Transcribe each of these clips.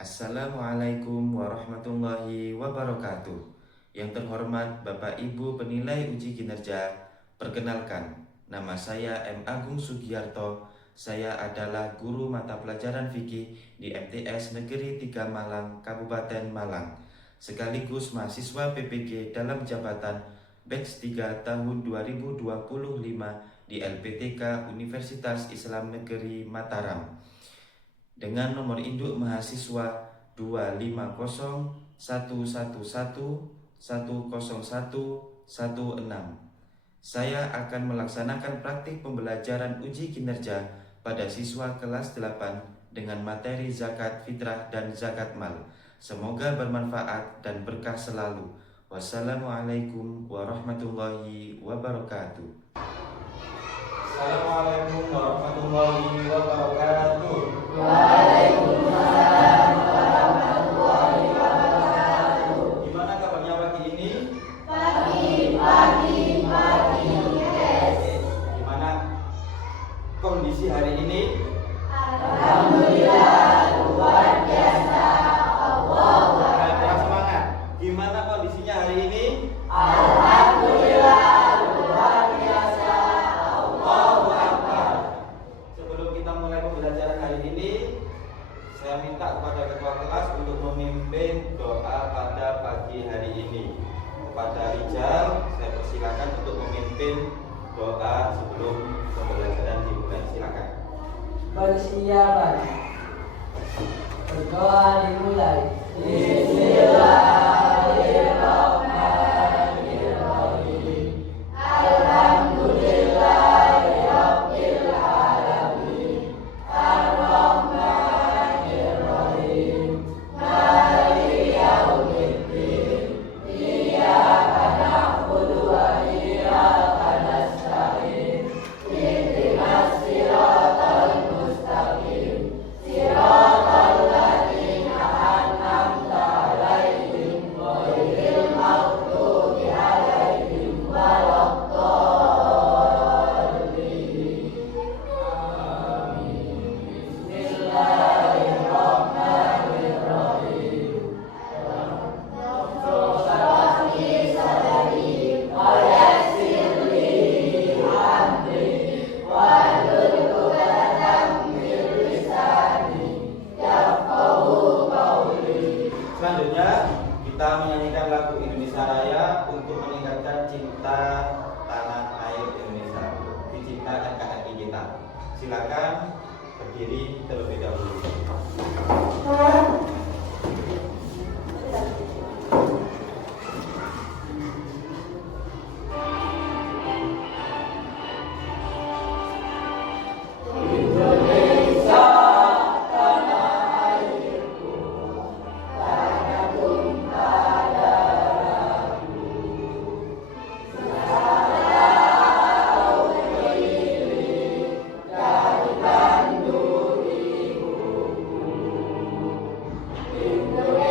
Assalamualaikum warahmatullahi wabarakatuh. Yang terhormat Bapak Ibu penilai uji kinerja, perkenalkan, nama saya M. Agung Sugiarto. Saya adalah guru mata pelajaran fikih di MTS Negeri 3 Malang, Kabupaten Malang, sekaligus mahasiswa PPG dalam jabatan Batch 3 tahun 2025 di LPTK Universitas Islam Negeri Mataram, dengan nomor induk mahasiswa 2501111101116. Saya akan melaksanakan praktik pembelajaran uji kinerja pada siswa kelas 8 dengan materi zakat fitrah dan zakat mal. Semoga bermanfaat dan berkah selalu. Wassalamualaikum warahmatullahi wabarakatuh. Assalamualaikum warahmatullahi wabarakatuh. Waalaikumsalam warahmatullahi wabarakatuh. Gimana kabarnya pagi ini? Pagi, yes. Gimana kondisi hari ini? Alhamdulillah, luar biasa. Allahu Kurang Akbar. semangat. Gimana kondisinya hari ini? Alhamdulillah, luar biasa. Allahu Akbar. Sebelum kita mulai pembelajaran hari ini, saya minta kepada ketua kelas untuk memimpin doa pada pagi hari ini. Kepada Rijal, saya persilakan untuk memimpin doa sebelum pembelajaran dimulai. Silakan. Persiapan. Berdoa dimulai. Bismillahirrahmanirrahim. Alhamdulillahirabbil alamin. Ar-Rahmanir-Rahim. Maliki yaumiddin. Iyyaka na'budu wa iyyaka nasta'in. Ihdinas siratal mustaqim. Siratal ladzina an'amta 'alaihim ghairil maghdubi 'alaihim waladdallin. Amin. Bismillahirrahmanirrahim. Rabbi sadri wa yassir li amri wahlul 'uqdatam min lisani yafqahu qawli. Selanjutnya kita menyanyikan lagu Indonesia Raya untuk meningkatkan cinta tanah air Indonesia, dicinta NKRI kita. Silakan berdiri terlebih dahulu. Indonesia tanah airku, tanah tumpah darahku. Salam diri dari kandung ibuku. Indonesia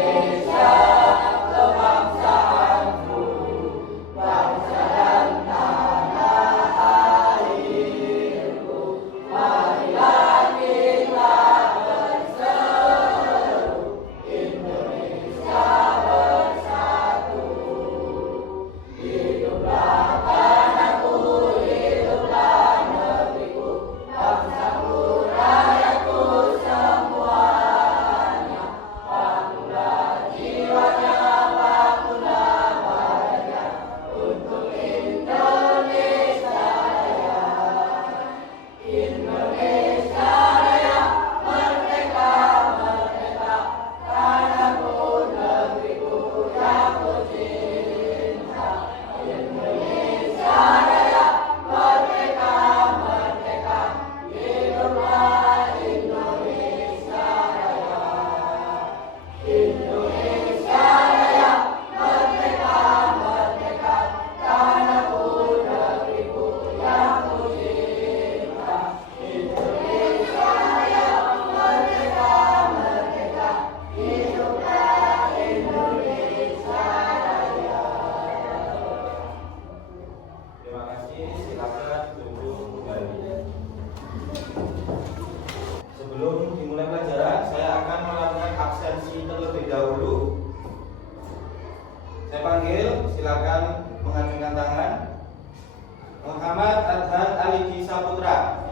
Muhammad Adhan Aliki Saputra.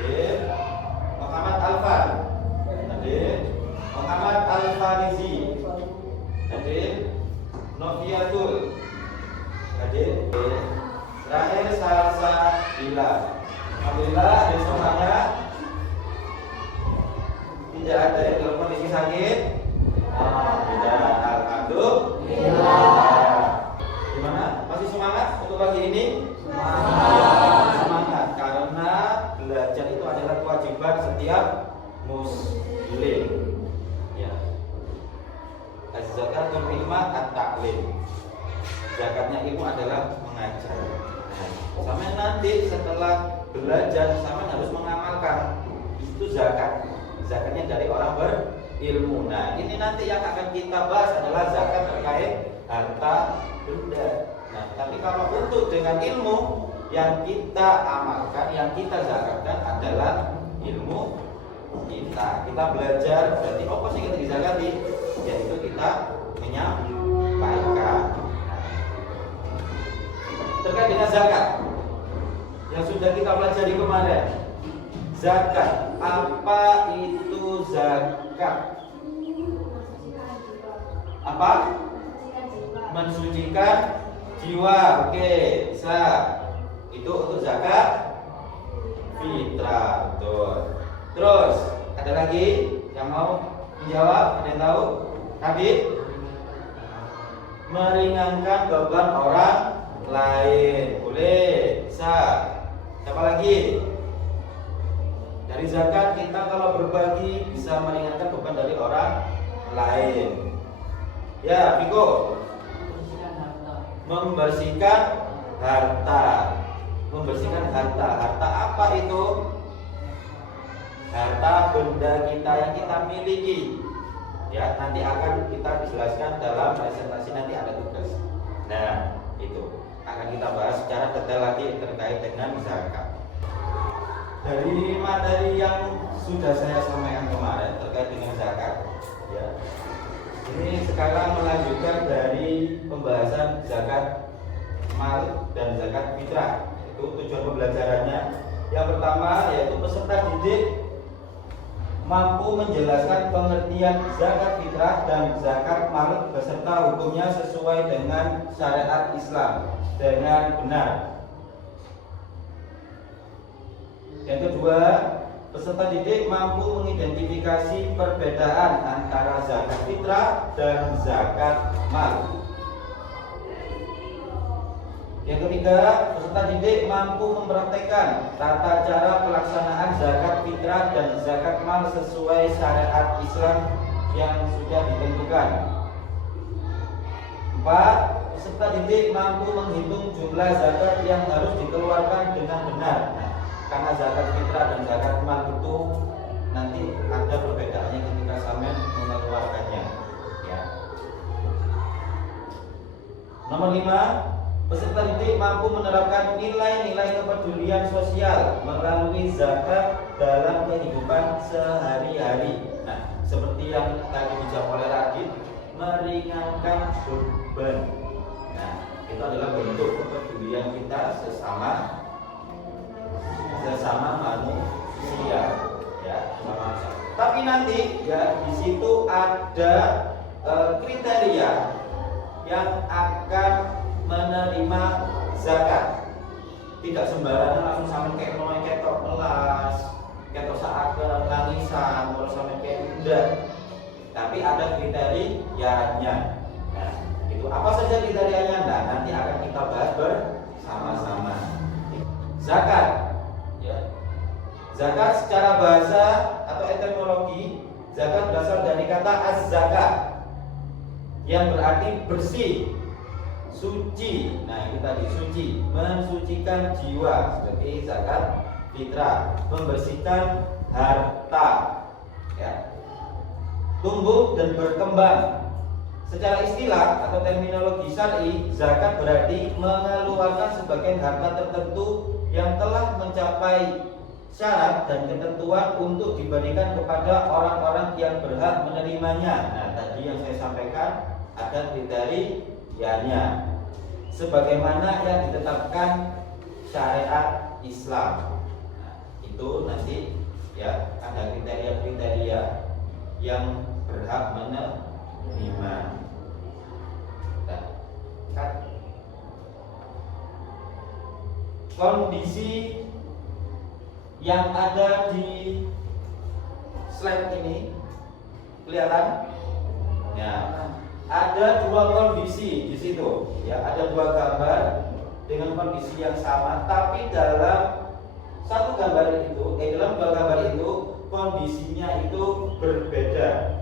Hadir. Muhammad Alfan. Hadir. Muhammad Alfanizi. Hadir. Noviatul. Hadir. Terakhir Salsa Bila. Alhamdulillah hadir semuanya. Tidak ada yang dalam kondisi sakit. Tidak. Alhamdulillah. Gimana? Masih semangat untuk pagi ini? Semangat. Karena belajar itu adalah kewajiban setiap muslim. Ya. Az-zakatul ilma at-ta'lim. Zakatnya ilmu adalah mengajar. Sampai nanti setelah belajar sampai harus mengamalkan. Itu zakat. Zakatnya dari orang berilmu. Nah, ini nanti yang akan kita bahas adalah zakat terkait harta benda. Nah, tapi kalau untuk dengan ilmu yang kita amalkan, yang kita zakatkan adalah ilmu kita. Kita belajar berarti apa sih kita dizakati? Yaitu kita menyampaikan. Terkait dengan zakat yang sudah kita pelajari kemarin. Zakat, apa itu zakat? Apa? Mensucikan jiwa. Oke, itu untuk zakat fitrah. Betul. Terus ada lagi yang mau menjawab? Ada yang tahu? Habib? Meringankan beban orang lain. Boleh. Siapa lagi? Dari zakat kita kalau berbagi bisa meringankan beban dari orang lain. Ya, Viko. Membersihkan harta. Membersihkan harta. Harta apa itu? Harta benda kita yang kita miliki. Ya, nanti akan kita jelaskan dalam presentasi, nanti ada tugas. Nah, itu akan kita bahas secara detail lagi terkait dengan zakat. Dari materi yang sudah saya sampaikan kemarin terkait dengan zakat, ya. Ini sekarang melanjutkan dari pembahasan zakat mal dan zakat fitrah. Itu tujuan pembelajarannya. Yang pertama yaitu peserta didik mampu menjelaskan pengertian zakat fitrah dan zakat mal beserta hukumnya sesuai dengan syariat Islam dengan benar. Yang kedua, peserta didik mampu mengidentifikasi perbedaan antara zakat fitrah dan zakat mal. Yang ketiga, peserta didik mampu mempraktekkan tata cara pelaksanaan zakat fitrah dan zakat mal sesuai syariat Islam yang sudah ditentukan. 4. Peserta didik mampu menghitung jumlah zakat yang harus dikeluarkan dengan benar. Karena zakat fitrah dan zakat mal itu nanti ada perbedaannya ketika sampai mengeluarkannya. Ya. Nomor 5, peserta didik mampu menerapkan nilai-nilai kepedulian sosial melalui zakat dalam kehidupan sehari-hari. Nah, seperti yang tadi dijawab oleh Radit, meringankan beban. Nah, itu adalah bentuk kepedulian kita sesama manusia, ya, manusia. Tapi nanti ya di situ ada kriteria yang akan menerima zakat. Tidak sembarangan langsung sampai kayak mulai ketok melas, ketok saat nangisan, terus sampai kayak enggak. Tapi ada kriterianya. Nah, itu apa saja kriterianya? Nah, nanti akan kita bahas bersama-sama. Zakat, ya. Zakat secara bahasa atau etimologi, zakat berasal dari kata az-zakat yang berarti bersih, suci. Nah, itu tadi suci, mensucikan jiwa seperti zakat fitrah, membersihkan harta, ya. Tumbuh dan berkembang. Secara istilah atau terminologi syar'i, zakat berarti mengeluarkan sebagian harta tertentu yang telah mencapai syarat dan ketentuan untuk diberikan kepada orang-orang yang berhak menerimanya. Nah, tadi yang saya sampaikan ada kriterianya sebagaimana yang ditetapkan syariat Islam. Nah, itu nanti ya ada kriteria-kriteria yang berhak menerima. Nah, kan kondisi yang ada di slide ini kelihatan? Ya, ada dua kondisi di situ. Ya, ada dua gambar dengan kondisi yang sama, tapi dalam satu gambar itu, dalam dua gambar itu kondisinya itu berbeda.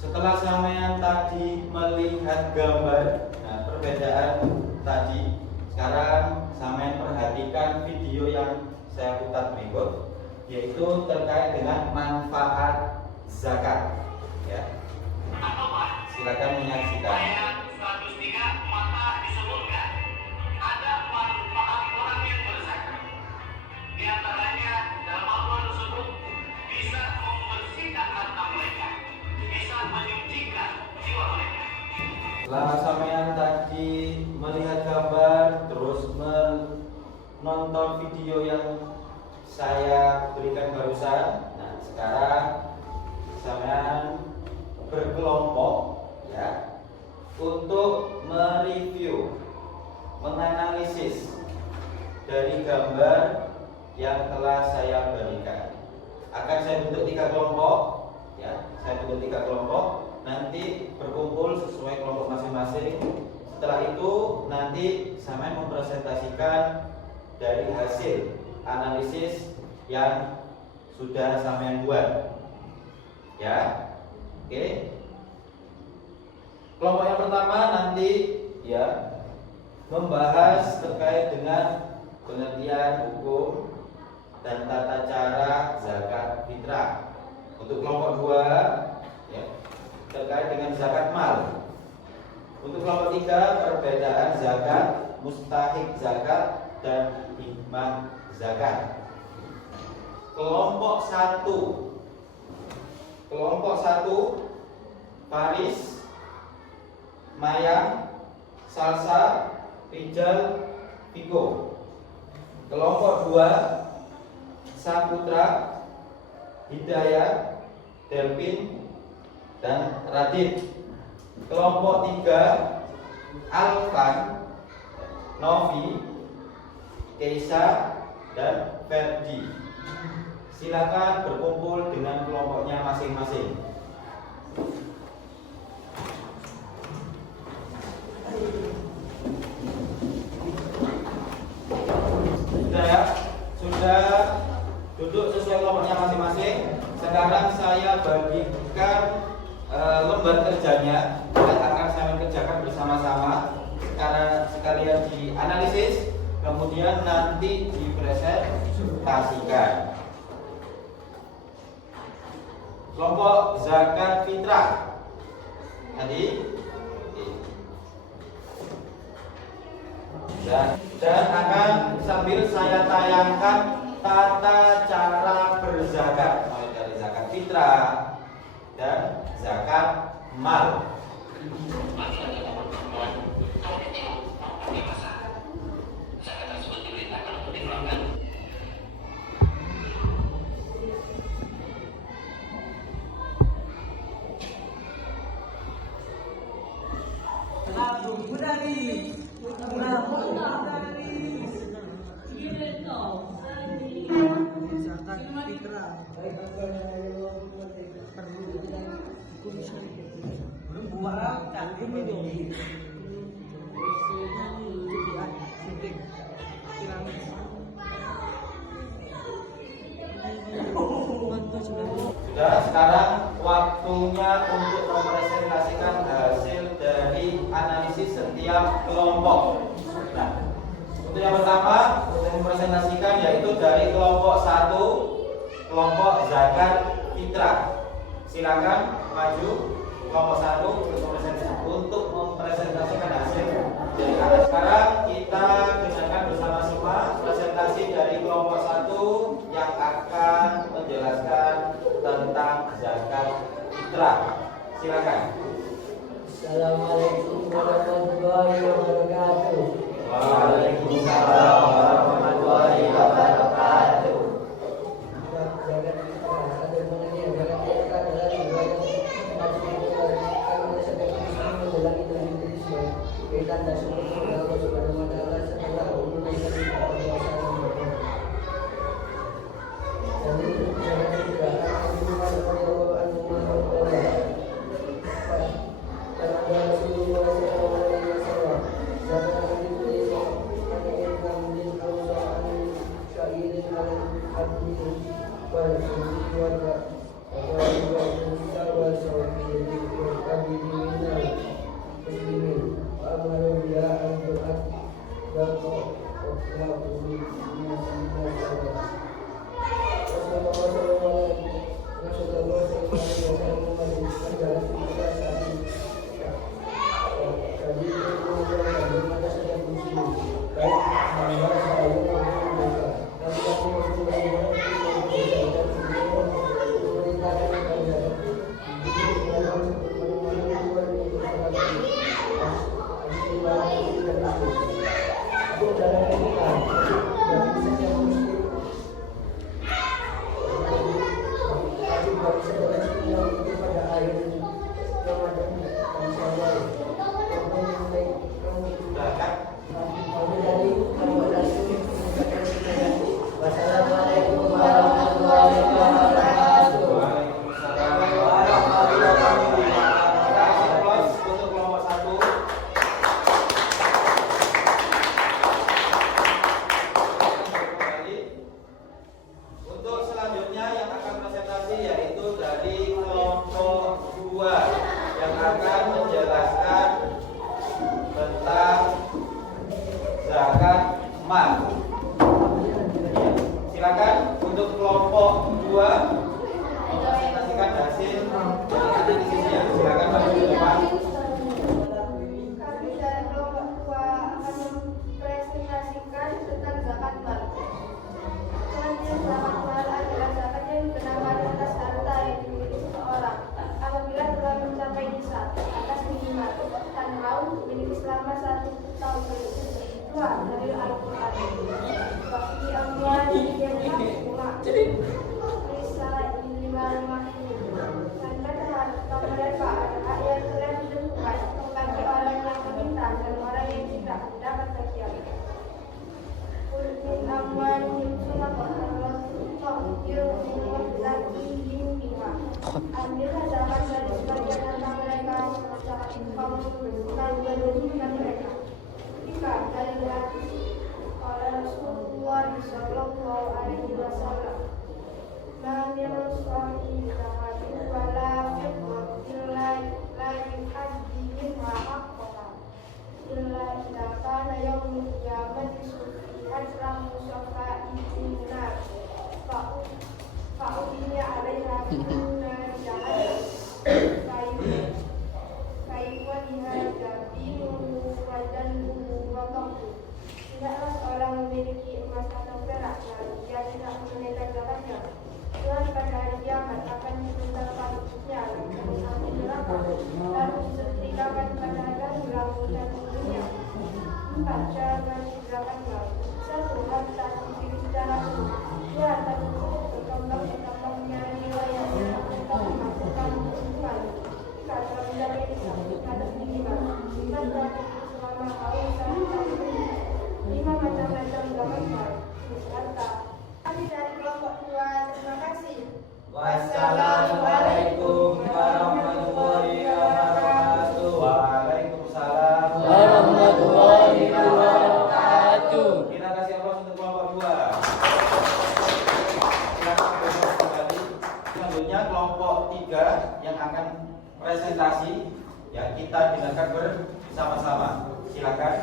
Setelah sampean tadi melihat gambar, nah perbedaan tadi, sekarang sampean perhatikan video yang saya putar berikut, yaitu terkait dengan manfaat zakat. Ya, silakan menyaksikan. Ayat 103 maka disebutkan ada manfaat orang yang berzakat. Di antaranya dalam Al-Quran tersebut bisa membersihkan harta mereka, bisa menyucikan jiwa mereka. Setelah sampean tadi melihat gambar, terus menonton video yang saya berikan barusan, nah sekarang sampean berkelompok ya untuk mereview, menganalisis dari gambar yang telah saya berikan. Akan saya bentuk 3 kelompok ya, saya bentuk 3 kelompok, nanti berkumpul sesuai kelompok masing-masing. Setelah itu nanti saya mempresentasikan dari hasil analisis yang sudah sampean buat ya. Oke. Kelompok yang pertama nanti ya membahas terkait dengan pengertian hukum dan tata cara zakat fitrah. Untuk kelompok 2 ya terkait dengan zakat mal. Untuk kelompok 3 perbedaan zakat, mustahik zakat dan hikmah zakat. Kelompok 1 Faris, Mayang, Salsa, Rijal, Piko. Kelompok 2 Saputra, Hidayah, Delpin, dan Radit. Kelompok 3 Alvan, Novi, Keisa, dan Ferdi. Silakan berkumpul dengan kelompoknya masing-masing. Sudah ya? Sudah duduk sesuai kelompoknya masing-masing. Sekarang saya bagikan lembar kerjanya yang akan saya kerjakan bersama-sama. Sekalian dianalisis, kemudian nanti dipresentasikan. Kelompok zakat fitrah tadi dan akan sambil saya tayangkan tata cara berzakat mulai dari zakat fitrah dan zakat mal. Sudah, sekarang waktunya untuk mempresentasikan hasil dari analisis setiap kelompok. Nah, untuk yang pertama untuk mempresentasikan yaitu dari kelompok 1, kelompok zakat fitrah. Silakan maju kelompok 1 untuk mempresentasikan hasil dari analisis. Sekarang kita dengarkan bersama-sama presentasi dari kelompok 1 yang akan menjelaskan tentang zakat fitrah. Silakan. Assalamualaikum warahmatullahi wabarakatuh. Waalaikumsalam warahmatullahi wabarakatuh. Jangan kita ada mengenai jangan kita adalah juga yang kami sedang menjelang Indonesia. Kita tidak seperti Allah Subhanahu wa Ta'ala setelah menunaikan ibadah puasa Ramadan. Jadi jangan juga hubungan Allah karena Rasulullah SAW jangan diberi menginginkan din Allah syairin al-abdi wal warga kita wal sawfi wal abdi minal muslimin wa amalu biha al-du'at dan Wassalamualaikum warahmatullahi wabarakatuh. Waalaikumsalam warahmatullahi wabarakatuh. Untuk kelompok 1. Kembali. Untuk selanjutnya yang akan presentasi yaitu dari kelompok 2 yang akan menjelaskan tentang zakat mal. Silakan untuk kelompok 2 mempresentasikan hasil dari diskusinya. Silakan maju ke depan. Kami dari kelompok 2 akan mempresentasikan tentang zakat mal. Selanjutnya zakat mal adalah zakat yang dikenakan atas harta yang dimiliki seseorang apabila telah mencapai nisab atas minimal 4 tahun dimiliki selama 1 tahun penuh. 2. Dari Al-Quran. Bagi amwal yang risalah lima karena harta mereka adalah yang telah ditentukan bagi orang yang meminta dan orang yang tidak mendapat bagian. Min amwal ambillah zakat dari sebagian harta mereka zakat infak lalu menunjukkan mereka. 3. Dari hadis oleh Rasulullah Sallallahu Alaihi Wasallam, "La yusawwi zakat wala fiddah illa la yu'addi ma haqqaha illa idza kana yaumul qiyamati sufihat lahu syafa'atun nar fa'udhiya 'alaiha kunna jahannam kaifa dihadza binuhu wa jannuhu wa qawlu." Tidaklah seorang memiliki emas atau perak lalu dia tidak menunaikan zakatnya, Tuhan pada hari kiamat akan dibentakkan untuknya dari api neraka lalu disetrikakan pada dalam lampu dan ujungnya. 4. Cara wajib zakatnya. 1. Harta diberi secara penuh. 2. Harta tersebut berkembangnya nilai yang tidak menghasilkan keuntungan. 3. Telah mencapai nisab atas minimal. 4. Berarti selama tahun 1 tahun penuh. 5. Macam-macam zakat mal. Harta. Kami dari kelompok 2, terima kasih. Wassalamualaikum warahmatullahi wabarakatuh. Waalaikumsalam Warahmatullahi wabarakatuh. Kita kasih aplaus untuk kelompok 2. Silakan bergerak kembali. Selanjutnya kelompok 3 yang akan presentasi. Ya, kita dengarkan bersama-sama. Silakan.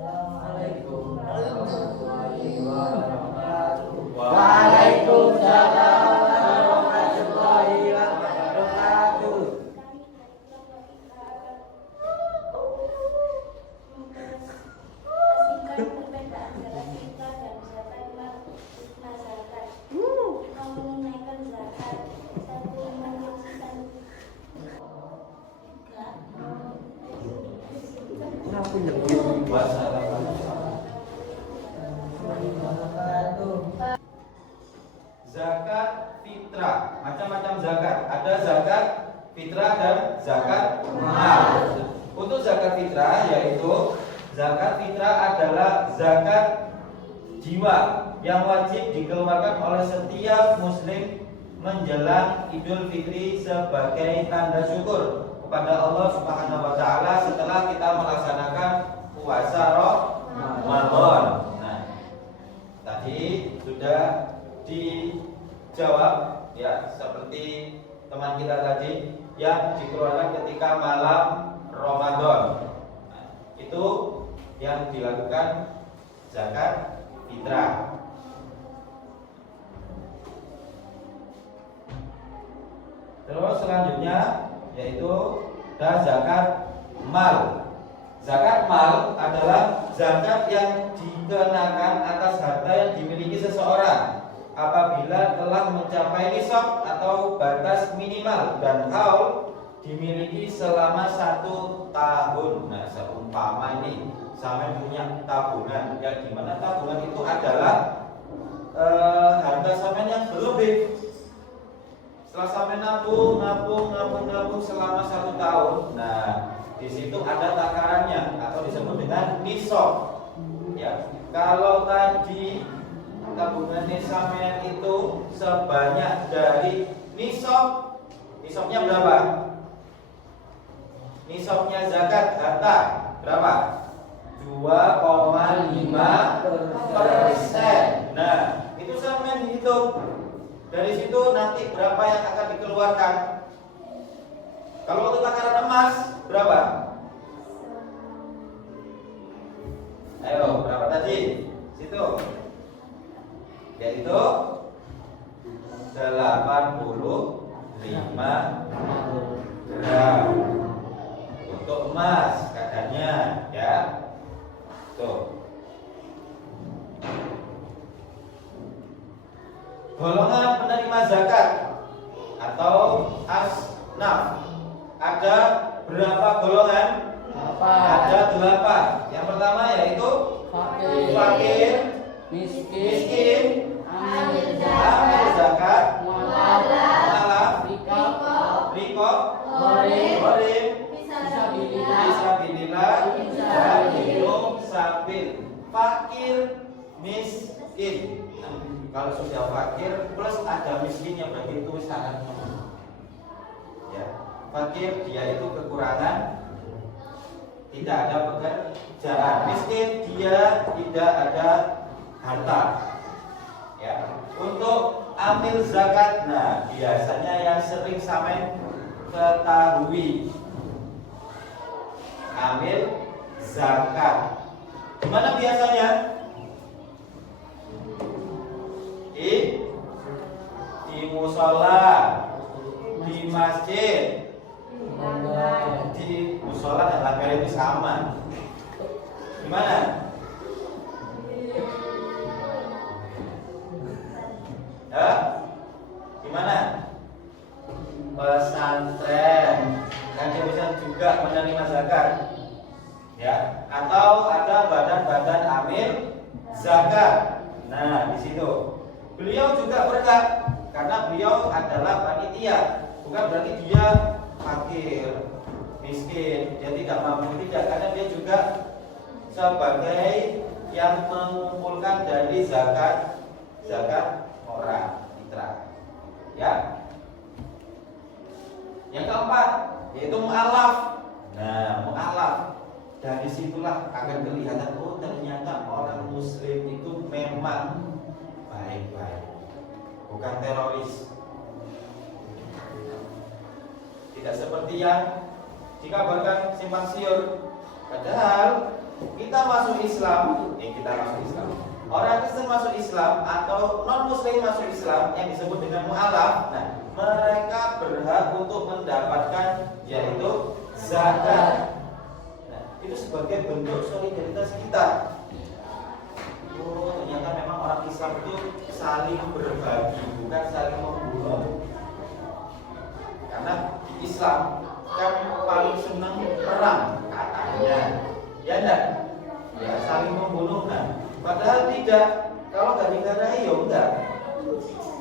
Assalamualaikum warahmatullahi wabarakatuh. Waalaikumsalam warahmatullahi wabarakatuh. Mempresentasikan perbedaan zakat fitrah dan zakat mal masyarakat. Menunaikan zakat. 1. Menyaksikan 3. Wassalamualaikum fitrah. Macam-macam zakat. Ada zakat fitrah dan zakat mal. Untuk zakat fitrah yaitu zakat fitrah adalah zakat jiwa yang wajib dikeluarkan oleh setiap muslim menjelang Idul Fitri sebagai tanda syukur kepada Allah Subhanahu wa taala setelah kita melaksanakan puasa Ramadan. Nah, tadi sudah dijawab ya, seperti teman kita tadi yang dikeluarkan ketika malam Ramadan. Nah, itu yang dilakukan zakat fitrah. Terus selanjutnya yaitu ada zakat mal. Zakat mal adalah zakat yang dikenakan atas harta yang dimiliki seseorang apabila telah mencapai nisab atau batas minimal dan haul dimiliki selama 1 tahun. Nah, seumpama ini sampai punya tabungan, ya dimana tabungan itu adalah harta sampai yang berlebih. Setelah sampai nabung selama 1 tahun, nah di situ ada takarannya atau disebut dengan nisab. Ya, kalau tadi tabungannya sampean itu sebanyak dari nisab, nisabnya berapa? Nisabnya zakat harta berapa? 2,5%. Nah, itu sampean dihitung. Dari situ nanti berapa yang akan dikeluarkan? Kalau untuk takaran emas berapa? Ayo, berapa tadi? Situ. Yaitu 85 gram untuk emas kadarnya, ya. Tuh. Golongan penerima zakat atau asnaf ada berapa golongan? Ada 8. Yang pertama yaitu fakir, miskin, amil zakat, mualaf, rikop, gharim, fisabilillah, dan minum sabil. Fakir, miskin. Kalau sudah fakir plus ada miskinnya berarti itu sangat nomor. Ya, fakir dia itu kekurangan, tidak ada pekerjaan. Miskin dia tidak ada harta. Ya, untuk amil zakat, nah biasanya yang sering sampai ketahui amil zakat. Gimana biasanya? Di musola, di masjid, di musola dan langgar itu sama. Gimana? Ya? Gimana? Pesantren kan bisa juga menerima zakat, ya? Atau ada badan-badan amil zakat. Nah, di situ beliau juga berhak karena beliau adalah panitia. Bukan berarti dia fakir, miskin, dia tidak mampu, tidak, karena dia juga sebagai yang mengumpulkan dari zakat orang fitrah. Ya. Yang keempat yaitu mu'alaf. Nah, mu'alaf. Dari situlah akan kelihatan, oh ternyata orang muslim itu memang baik-baik, bukan teroris. Tidak seperti yang dikabarkan simpang siur. Padahal kita masuk Islam, orang Kristen masuk Islam atau non muslim masuk Islam yang disebut dengan mu'alaf. Nah, mereka berhak untuk mendapatkan yaitu zakat. Itu sebagai bentuk solidaritas kita. Oh, ternyata memang orang Islam itu saling berbagi, bukan saling membunuh. Karena di Islam kan paling senang perang katanya, ya enggak? Ya saling membunuh kan. Padahal tidak. Kalau gak digarahi ya enggak.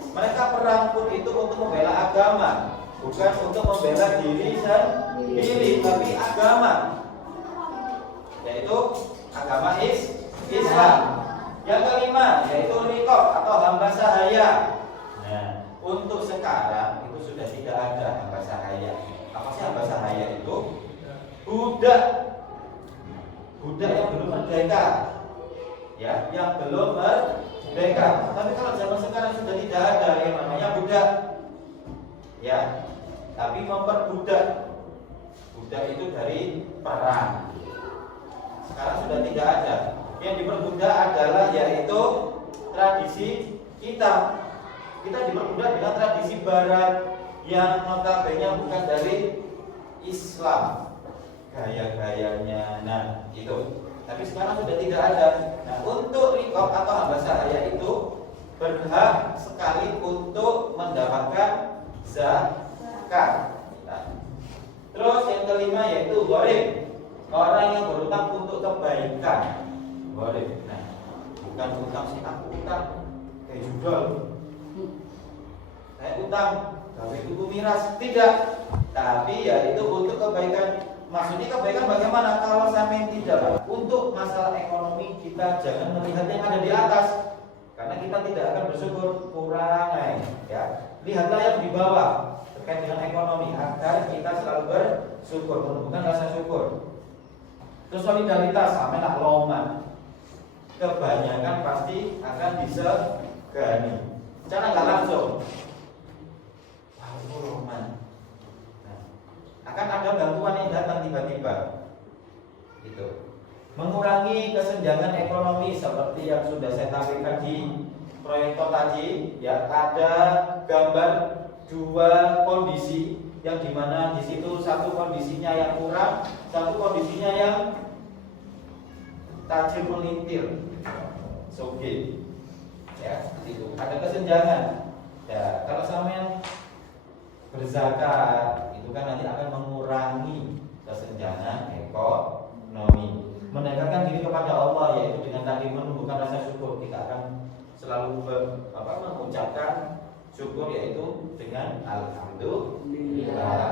Mereka perang pun itu untuk membela agama, bukan untuk membela diri sendiri, tapi agama, yaitu agama Islam. Yang kelima yaitu riqab atau hamba sahaya. Nah, untuk sekarang itu sudah tidak ada hamba sahaya. Apa sih hamba sahaya itu? Budak yang belum merdeka, ya, yang belum merdeka. Tapi kalau zaman sekarang sudah tidak ada yang namanya budak, ya, tapi memperbudak. Budak itu dari perang. Sekarang sudah tidak ada. Yang diperbudak adalah yaitu tradisi kita. Kita diperbudak dengan tradisi Barat yang notabene bukan dari Islam, gaya-gayanya. Nah, itu. Tapi sekarang sudah tidak ada. Nah, untuk riqab atau hamba sahaya itu berhak sekali untuk mendapatkan zakat. Nah, terus yang kelima yaitu gharim, orang yang berutang untuk kebaikan. Gharim. Nah, bukan utang sih, aku utang kayak judul. Saya utang gawe tuku miras, tidak. Tapi ya itu untuk kebaikan. Maksudnya kebaikan bagaimana? Kalau sampai tidak untuk masalah ekonomi, kita jangan melihat yang ada di atas, karena kita tidak akan bersyukur, kurang ya. Lihatlah yang di bawah terkait dengan ekonomi agar kita selalu bersyukur, menumbuhkan rasa syukur. Terus solidaritas sama nak loman, kebanyakan pasti akan disegani secara nggak langsung. Wah, itu loman. Akan ada bantuan yang datang tiba-tiba, gitu. Mengurangi kesenjangan ekonomi seperti yang sudah saya tampilkan di proyektor tadi, ya, ada gambar dua kondisi yang dimana di situ satu kondisinya yang kurang, satu kondisinya yang tajam melintir, soge, ya, itu ada kesenjangan. Ya, kalau sampean berzakat itu kan nanti akan mengurangi kesenjangan ekonomi, mendekatkan diri kepada Allah, yaitu dengan tadi menumbuhkan rasa syukur. Kita akan selalu mengucapkan syukur, yaitu dengan alhamdulillah,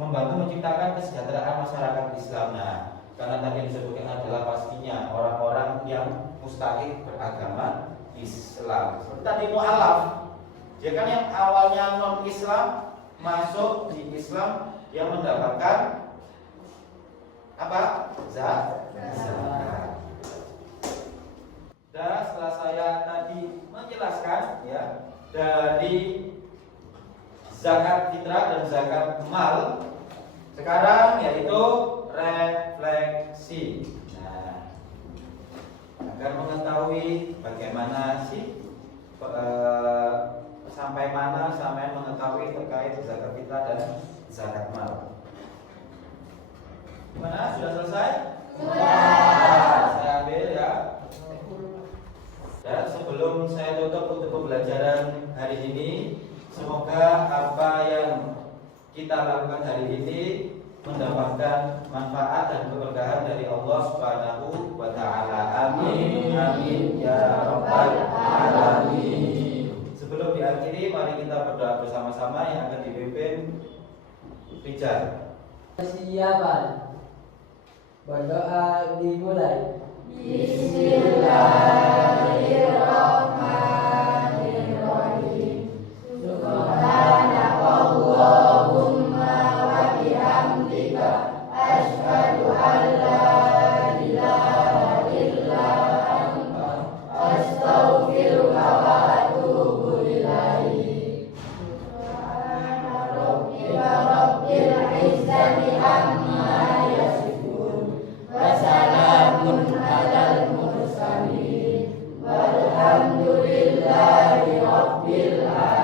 membantu menciptakan kesejahteraan masyarakat Islam. Nah, karena tadi yang disebutkan adalah pastinya orang-orang yang mustahik beragama Islam. Seperti tadi mu'alaf, dia kan yang awalnya non-Islam masuk di Islam, yang mendapatkan apa? Zakat. Dan setelah saya tadi menjelaskan, ya, dari zakat fitrah dan zakat mal, sekarang yaitu refleksi. Nah, agar mengetahui bagaimana sih sampai mana sampai mengetahui terkait zakat fitrah dan zakat mal. Gimana? Sudah selesai? Sudah. Saya ambil ya. Dan sebelum saya tutup untuk pembelajaran hari ini, semoga apa yang kita lakukan hari ini mendapatkan manfaat dan keberkahan dari Allah Subhanahu wa taala. Amin. Amin ya rabbal alamin. Sebelum diakhiri, mari kita berdoa bersama-sama yang akan dipimpin Rijal. Persiapan berdoa dimulai. Bismillahirrahmanirrahim. Subhanakallahumma wa bihamdika asyhadu an la ilaha illa anta astaghfiruka wa atubu ilaik. Subhana rabbika rabbil izzati amma yasifun wa salamun alal mursalin walhamdulillahi rabbil alamin.